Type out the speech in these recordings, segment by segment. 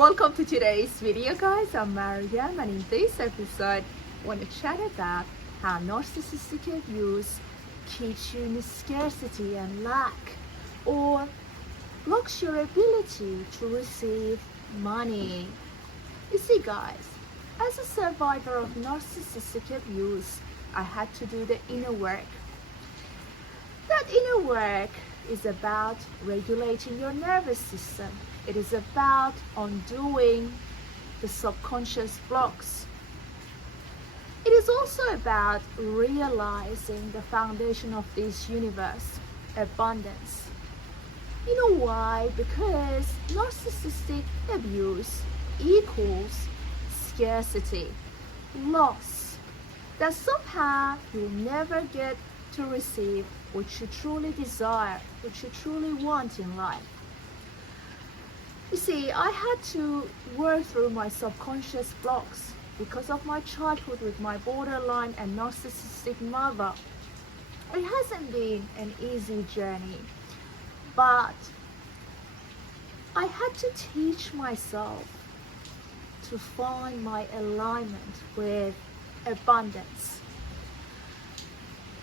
Welcome to today's video, guys. I'm Maryam, and in this episode I want to chat about how narcissistic abuse keeps you in scarcity and lack, or blocks your ability to receive money. You see, guys, as a survivor of narcissistic abuse, I had to do the inner work. That inner work is about regulating your nervous system. It is about undoing the subconscious blocks. It is also about realizing the foundation of this universe, abundance. You know why? Because narcissistic abuse equals scarcity, loss, that somehow you'll never get to receive what you truly desire, what you truly want in life. You see, I had to work through my subconscious blocks because of my childhood with my borderline and narcissistic mother. It hasn't been an easy journey, but I had to teach myself to find my alignment with abundance.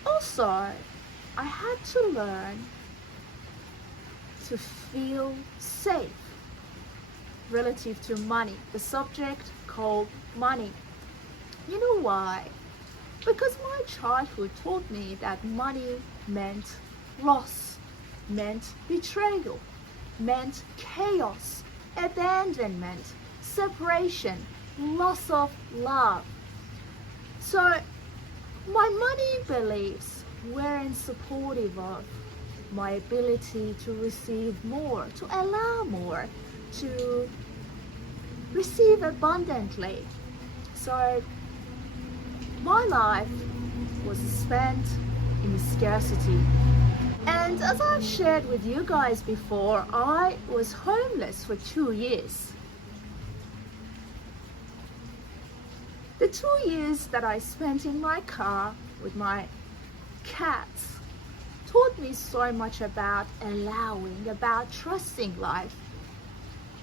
Also, I had to learn to feel safe relative to money, the subject called money. You know why? Because my childhood taught me that money meant loss, meant betrayal, meant chaos, abandonment, separation, loss of love. So my money beliefs weren't supportive of my ability to receive more, to allow more, to receive abundantly. So my life was spent in scarcity. And as I've shared with you guys before, I was homeless for 2 years. The 2 years that I spent in my car with my cats taught me so much about allowing, about trusting life.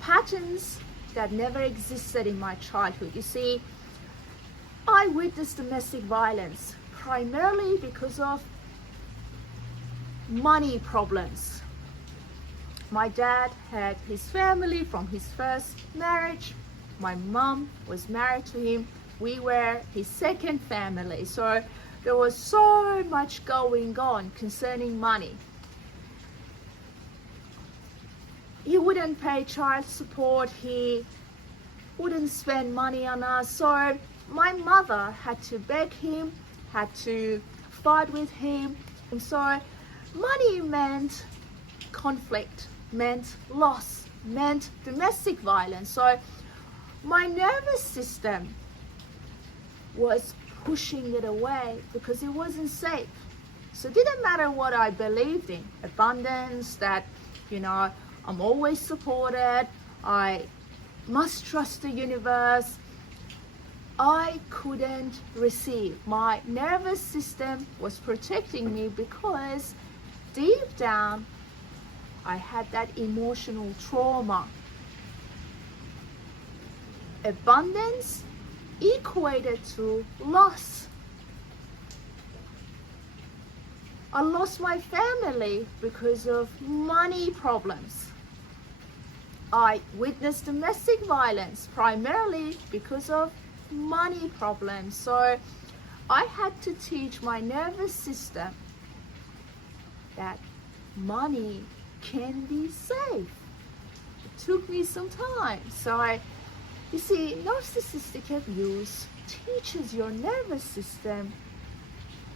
Patterns that never existed in my childhood. You see, I witnessed domestic violence primarily because of money problems. My dad had his family from his first marriage. My mom was married to him. We were his second family. So there was so much going on concerning money. He wouldn't pay child support, he wouldn't spend money on us. So my mother had to beg him, had to fight with him. And so money meant conflict, meant loss, meant domestic violence. So my nervous system was pushing it away because it wasn't safe. So it didn't matter what I believed in, abundance, that, I'm always supported, I must trust the universe. I couldn't receive. My nervous system was protecting me because deep down I had that emotional trauma. Abundance equated to loss. I lost my family because of money problems. I witnessed domestic violence primarily because of money problems. So I had to teach my nervous system that money can be safe. It took me some time. You see, narcissistic abuse teaches your nervous system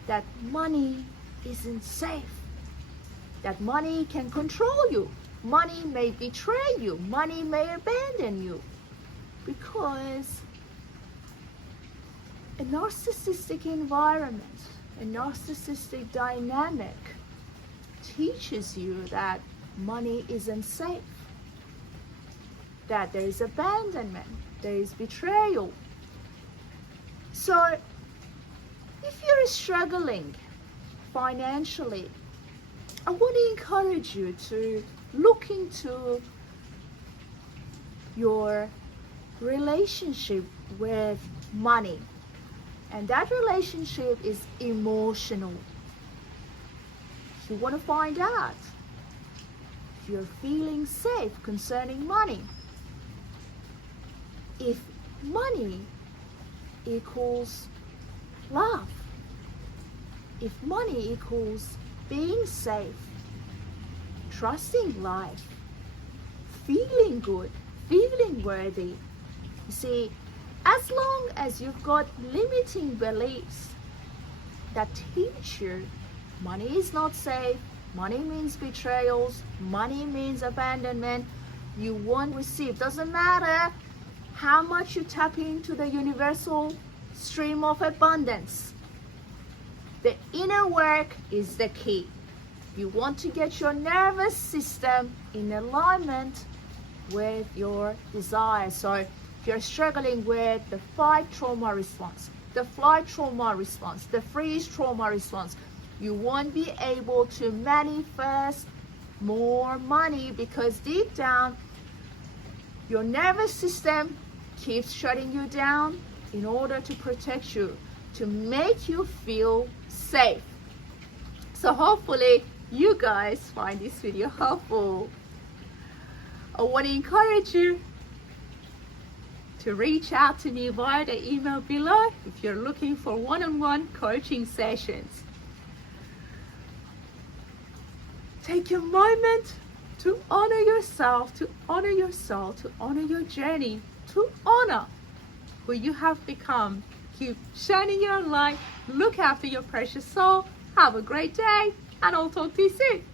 that money isn't safe, that money can control you, money may betray you, money may abandon you, because a narcissistic environment, a narcissistic dynamic teaches you that money isn't safe, that there is abandonment, there is betrayal. So if you're struggling financially, I want to encourage you to look into your relationship with money. And that relationship is emotional. You want to find out if you're feeling safe concerning money. If money equals love, if money equals being safe, trusting life, feeling good, feeling worthy. You see, as long as you've got limiting beliefs that teach you money is not safe, money means betrayals, money means abandonment, you won't receive. Doesn't matter how much you tap into the universal stream of abundance. The inner work is the key. You want to get your nervous system in alignment with your desires. So if you're struggling with the fight trauma response, the flight trauma response, the freeze trauma response, you won't be able to manifest more money because deep down, your nervous system keeps shutting you down in order to protect you, to make you feel safe. So hopefully you guys find this video helpful. I want to encourage you to reach out to me via the email below if you're looking for one-on-one coaching sessions. Take a moment to honor yourself, to honor your soul, to honor your journey, to honor who you have become. Keep shining your light. Look after your precious soul. Have a great day, and I'll talk to you soon.